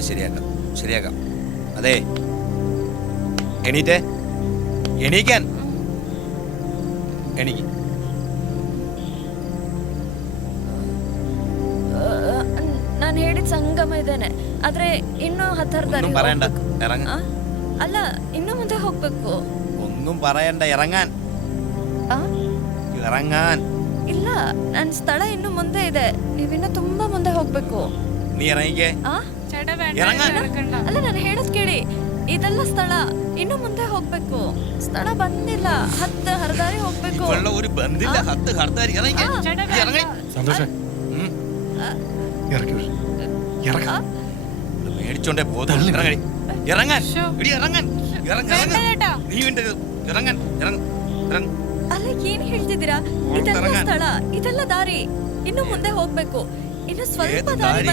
ഇപ്പൊ ശരിയാക്കാം ശരിയാക്കാം. അതെ, എണീറ്റേ, എണീക്കാൻ, എണീക്ക്. ನಾನು ಹೇಳಿದ ಸಂಗಮ ಇದೇನೆ, ಆದ್ರೆ ಇನ್ನೂ 10 ದಾರಿ പറയണ്ട, ഇറങ്ങ. ಅಲ್ಲ, ಇನ್ನೂ ಮುಂದೆ ಹೋಗ್ಬೇಕು. ഒന്നും പറയണ്ട, ഇറങ്ങാൻ, ഇറങ്ങാൻ. ಇಲ್ಲ, ನನ್ನ ಸ್ಥಳ ಇನ್ನು ಮುಂದೆ ಇದೆ, ನೀವಿನ್ನ ತುಂಬಾ ಮುಂದೆ ಹೋಗ್ಬೇಕು. നീ ഇറങ്ങിക്കേ. ಅಲ್ಲ, ನಾನು ಹೇಳೋದ್ ಕೇಳಿ, ಇದೆಲ್ಲ ಸ್ಥಳ, ಇನ್ನು ಮುಂದೆ ಹೋಗ್ಬೇಕು. ಸ್ಥಳ ಬಂದಿಲ್ಲ, 10 ಹರದಾರಿ ಹೋಗ್ಬೇಕು. ഒരു ബന്ധില്ല, 10 ഹർത്താരി. ഇറങ്ങിക്കേ, ഇറങ്ങി. മേടിച്ചോണ്ടേ പോകും. ഇറങ്ങി, ഇറങ്ങാൻ, ഇറങ്ങാൻ, നീ ഇറങ്ങാൻ, ഇറങ്ങ. ಅಲ್ಲ, ಏನ್ ಹೇಳ್ತಿದ್ದೀರಾ? ಇದೆಲ್ಲ ಸ್ಥಳ, ಇದೆಲ್ಲ ದಾರಿ, ಇನ್ನು ಮುಂದೆ ಹೋಗ್ಬೇಕು. ಇನ್ನು ಸ್ವಲ್ಪ ದಾರಿ